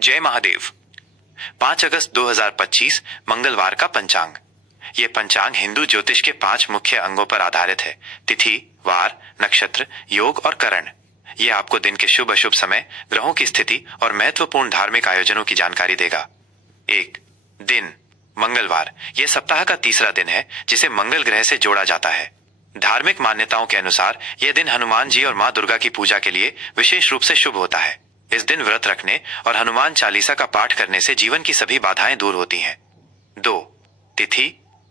जय महादेव। 5 अगस्त 2025 मंगलवार का पंचांग। ये पंचांग हिंदू ज्योतिष के 5 मुख्य अंगों पर आधारित है। तिथि, वार, नक्षत्र, योग और करण। ये आपको दिन के शुभ अशुभ समय, ग्रहों की स्थिति और महत्वपूर्ण धार्मिक आयोजनों की जानकारी देगा। 1 दिन मंगलवार। यह सप्ताह का तीसरा दिन है जिसे मंगल ग्रह से जोड़ा जाता है। धार्मिक मान्यताओं के अनुसार यह दिन हनुमान जी और मां दुर्गा की पूजा के लिए विशेष रूप से शुभ होता है। इस दिन व्रत रखने और हनुमान चालीसा का पाठ करने से जीवन की सभी बाधाएं दूर होती हैं। 2 तिथि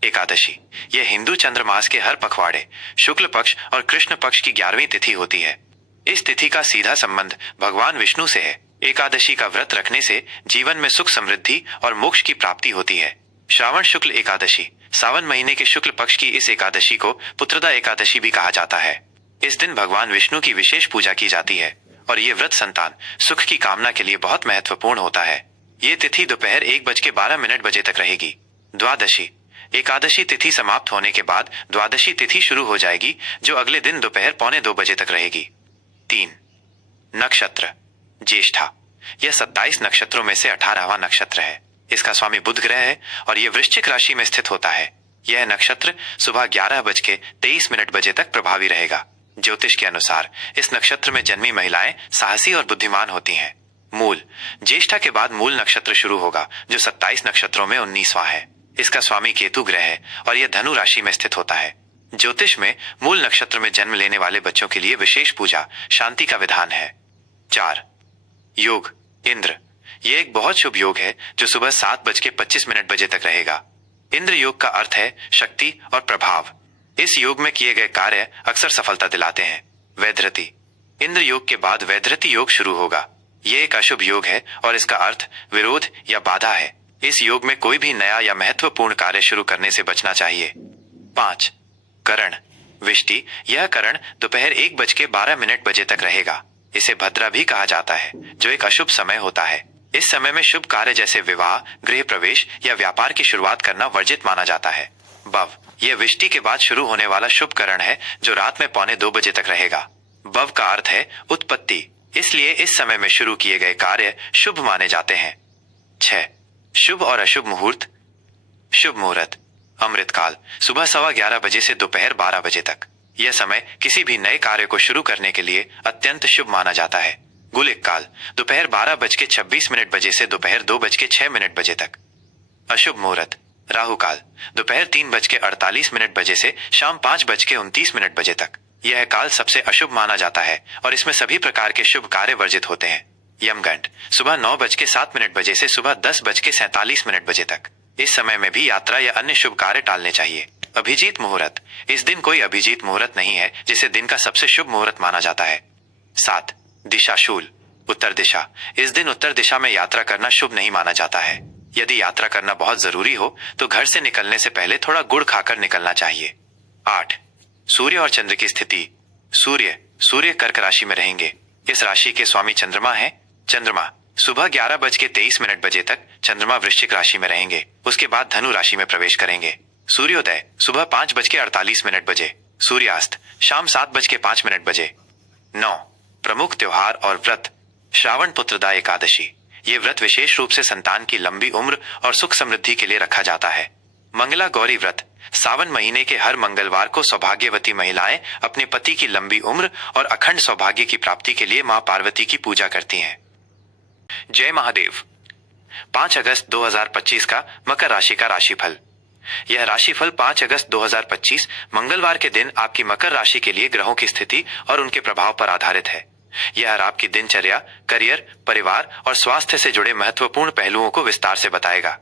एकादशी। यह हिंदू चंद्रमास के हर पखवाड़े, शुक्ल पक्ष और कृष्ण पक्ष की 11वीं तिथि होती है। इस तिथि का सीधा संबंध भगवान विष्णु से है। एकादशी का व्रत रखने से जीवन में सुख, समृद्धि और मोक्ष की प्राप्ति होती है। श्रावण शुक्ल एकादशी। सावन महीने के शुक्ल पक्ष की इस एकादशी को पुत्रदा एकादशी भी कहा जाता है। इस दिन भगवान विष्णु की विशेष पूजा की जाती है और ये व्रत संतान सुख की कामना के लिए बहुत महत्वपूर्ण होता है। ये तिथि दोपहर 1:12 तक रहेगी। द्वादशी। एकादशी तिथि समाप्त होने के बाद द्वादशी तिथि शुरू हो जाएगी, जो अगले दिन दोपहर 1:45 तक रहेगी। 3 नक्षत्र ज्येष्ठा। यह 27 नक्षत्रों में से 18वां नक्षत्र है। इसका स्वामी बुध ग्रह है और यह वृश्चिक राशि में स्थित होता है। यह नक्षत्र सुबह 11:23 तक प्रभावी रहेगा। ज्योतिष के अनुसार इस नक्षत्र में जन्मी महिलाएं साहसी और बुद्धिमान होती हैं। मूल। ज्येष्ठा के बाद मूल नक्षत्र शुरू होगा, जो 27 नक्षत्रों में 19वां है। इसका स्वामी केतु ग्रह है और यह धनु राशि में स्थित होता है। ज्योतिष में मूल नक्षत्र में जन्म लेने वाले बच्चों के लिए विशेष पूजा, शांति का विधान है। 4 योग इंद्र। यह एक बहुत शुभ योग है जो सुबह 7:25 तक रहेगा। इंद्र योग का अर्थ है शक्ति और प्रभाव। इस योग में किए गए कार्य अक्सर सफलता दिलाते हैं। वैधृति। इंद्र योग के बाद वैधृति योग शुरू होगा। यह एक अशुभ योग है और इसका अर्थ विरोध या बाधा है। इस योग में कोई भी नया या महत्वपूर्ण कार्य शुरू करने से बचना चाहिए। 5 करण विष्टि। यह करण दोपहर 1:12 तक रहेगा। इसे भद्रा भी कहा जाता है, जो एक अशुभ समय होता है। इस समय में शुभ कार्य जैसे विवाह, गृह प्रवेश या व्यापार की शुरुआत करना वर्जित माना जाता है। बव। यह विष्टि के बाद शुरू होने वाला शुभ करण है, जो रात में 1:45 तक रहेगा। बव का अर्थ है उत्पत्ति, इसलिए इस समय में शुरू किए गए कार्य शुभ माने जाते हैं। 6 शुभ और अशुभ मुहूर्त। शुभ मुहूर्त अमृतकाल सुबह 11:15 से दोपहर 12 तक। यह समय किसी भी नए कार्य को शुरू करने के लिए अत्यंत शुभ माना जाता है। गुलिक काल दोपहर 12:26 से दोपहर 2:06 तक। अशुभ मुहूर्त राहु काल दोपहर 3:48 से शाम 5:29 तक। यह काल सबसे अशुभ माना जाता है और इसमें सभी प्रकार के शुभ कार्य वर्जित होते हैं। यमगंड सुबह 9:07 से सुबह 10:47 तक। इस समय में भी यात्रा या अन्य शुभ कार्य टालने चाहिए। अभिजीत मुहूर्त। इस दिन कोई अभिजीत मुहूर्त नहीं है, जिसे दिन का सबसे शुभ मुहूर्त माना जाता है। 7 दिशाशूल उत्तर दिशा। इस दिन उत्तर दिशा में यात्रा करना शुभ नहीं माना जाता है। यदि यात्रा करना बहुत जरूरी हो तो घर से निकलने से पहले थोड़ा गुड़ खाकर निकलना चाहिए। 8 सूर्य और चंद्र की स्थिति। सूर्य कर्क राशि में रहेंगे। इस राशि के स्वामी चंद्रमा है। चंद्रमा सुबह 11:23 तक चंद्रमा वृश्चिक राशि में रहेंगे। उसके बाद धनु राशि में प्रवेश करेंगे। सूर्योदय सुबह 5:48 सूर्यास्त शाम 7:05 9 प्रमुख त्योहार और व्रत। श्रावण पुत्रदा एकादशी। ये व्रत विशेष रूप से संतान की लंबी उम्र और सुख समृद्धि के लिए रखा जाता है। मंगला गौरी व्रत। सावन महीने के हर मंगलवार को सौभाग्यवती महिलाएं अपने पति की लंबी उम्र और अखंड सौभाग्य की प्राप्ति के लिए मां पार्वती की पूजा करती हैं। जय महादेव। 5 अगस्त 2025 का मकर राशि का राशिफल। यह राशिफल 5 अगस्त 2025 मंगलवार के दिन आपकी मकर राशि के लिए ग्रहों की स्थिति और उनके प्रभाव पर आधारित है। यह आपकी दिनचर्या, करियर, परिवार और स्वास्थ्य से जुड़े महत्वपूर्ण पहलुओं को विस्तार से बताएगा।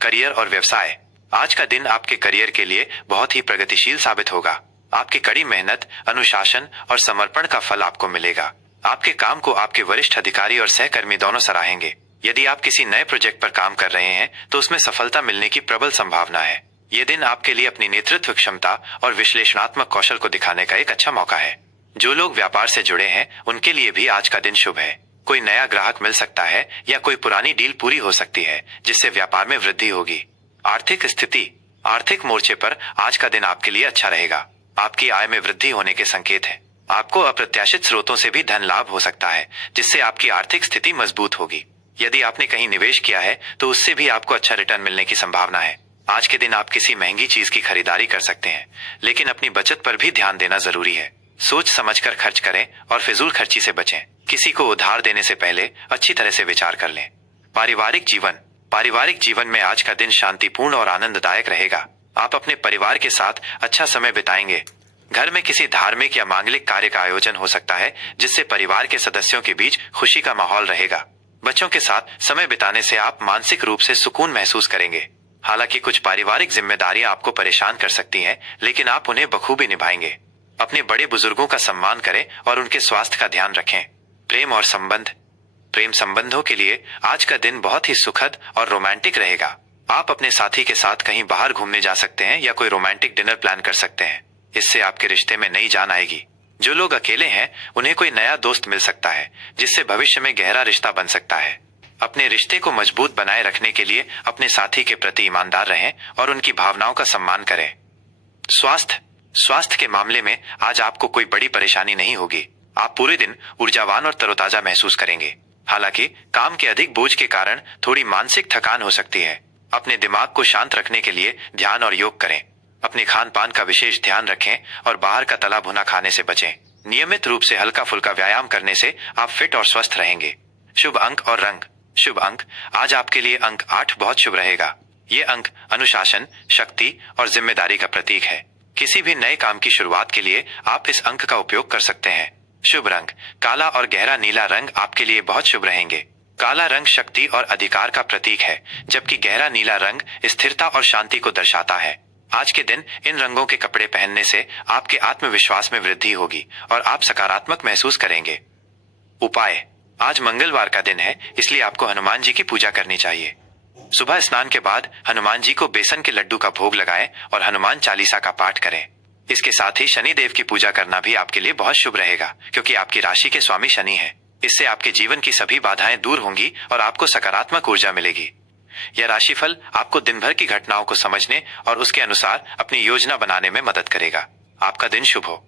करियर और व्यवसाय। आज का दिन आपके करियर के लिए बहुत ही प्रगतिशील साबित होगा। आपकी कड़ी मेहनत, अनुशासन और समर्पण का फल आपको मिलेगा। आपके काम को आपके वरिष्ठ अधिकारी और सहकर्मी दोनों सराहेंगे। यदि आप किसी नए प्रोजेक्ट पर काम कर रहे हैं तो उसमें सफलता मिलने की प्रबल संभावना है। यह दिन आपके लिए अपनी नेतृत्व क्षमता और विश्लेषणात्मक कौशल को दिखाने का एक अच्छा मौका है। जो लोग व्यापार से जुड़े हैं उनके लिए भी आज का दिन शुभ है। कोई नया ग्राहक मिल सकता है या कोई पुरानी डील पूरी हो सकती है, जिससे व्यापार में वृद्धि होगी। आर्थिक स्थिति। आर्थिक मोर्चे पर आज का दिन आपके लिए अच्छा रहेगा। आपकी आय में वृद्धि होने के संकेत हैं। आपको अप्रत्याशित स्रोतों से भी धन लाभ हो सकता है, जिससे आपकी आर्थिक स्थिति मजबूत होगी। यदि आपने कहीं निवेश किया है तो उससे भी आपको अच्छा रिटर्न मिलने की संभावना है। आज के दिन आप किसी महंगी चीज की खरीदारी कर सकते हैं, लेकिन अपनी बचत पर भी ध्यान देना जरूरी है। सोच समझकर खर्च करें और फिजूल खर्ची से बचें। किसी को उधार देने से पहले अच्छी तरह से विचार कर लें। पारिवारिक जीवन में आज का दिन शांतिपूर्ण और आनंददायक रहेगा। आप अपने परिवार के साथ अच्छा समय बिताएंगे। घर में किसी धार्मिक या मांगलिक कार्य का आयोजन हो सकता है, जिससे परिवार के सदस्यों के बीच खुशी का माहौल रहेगा। बच्चों के साथ समय बिताने से आप मानसिक रूप से सुकून महसूस करेंगे। हालांकि कुछ पारिवारिक जिम्मेदारियां आपको परेशान कर सकती हैं, लेकिन आप उन्हें बखूबी निभाएंगे। अपने बड़े बुजुर्गों का सम्मान करें और उनके स्वास्थ्य का ध्यान रखें। प्रेम संबंधों के लिए आज का दिन बहुत ही सुखद और रोमांटिक रहेगा। आप अपने साथी के साथ कहीं बाहर घूमने जा सकते हैं या कोई रोमांटिक डिनर प्लान कर सकते हैं। इससे आपके रिश्ते में नई जान आएगी। जो लोग अकेले हैं उन्हें कोई नया दोस्त मिल सकता है, जिससे भविष्य में गहरा रिश्ता बन सकता है। अपने रिश्ते को मजबूत बनाए रखने के लिए अपने साथी के प्रति ईमानदार रहें और उनकी भावनाओं का सम्मान करें। स्वास्थ्य के मामले में आज आपको कोई बड़ी परेशानी नहीं होगी। आप पूरे दिन ऊर्जावान और तरोताजा महसूस करेंगे। हालांकि काम के अधिक बोझ के कारण थोड़ी मानसिक थकान हो सकती है। अपने दिमाग को शांत रखने के लिए ध्यान और योग करें। अपने खान पान का विशेष ध्यान रखें और बाहर का तला भुना खाने से बचें। नियमित रूप से हल्का फुल्का व्यायाम करने से आप फिट और स्वस्थ रहेंगे। शुभ अंक आज आपके लिए अंक 8 बहुत शुभ रहेगा। ये अंक अनुशासन, शक्ति और जिम्मेदारी का प्रतीक है। किसी भी नए काम की शुरुआत के लिए आप इस अंक का उपयोग कर सकते हैं। शुभ रंग काला और गहरा नीला रंग आपके लिए बहुत शुभ रहेंगे। काला रंग शक्ति और अधिकार का प्रतीक है, जबकि गहरा नीला रंग स्थिरता और शांति को दर्शाता है। आज के दिन इन रंगों के कपड़े पहनने से आपके आत्मविश्वास में वृद्धि होगी और आप सकारात्मक महसूस करेंगे। उपाय आज मंगलवार का दिन है, इसलिए आपको हनुमान जी की पूजा करनी चाहिए। सुबह स्नान के बाद हनुमान जी को बेसन के लड्डू का भोग लगाएं और हनुमान चालीसा का पाठ करें। इसके साथ ही शनि देव की पूजा करना भी आपके लिए बहुत शुभ रहेगा, क्योंकि आपकी राशि के स्वामी शनि हैं। इससे आपके जीवन की सभी बाधाएं दूर होंगी और आपको सकारात्मक ऊर्जा मिलेगी। यह राशिफल आपको दिन भर की घटनाओं को समझने और उसके अनुसार अपनी योजना बनाने में मदद करेगा। आपका दिन शुभ हो।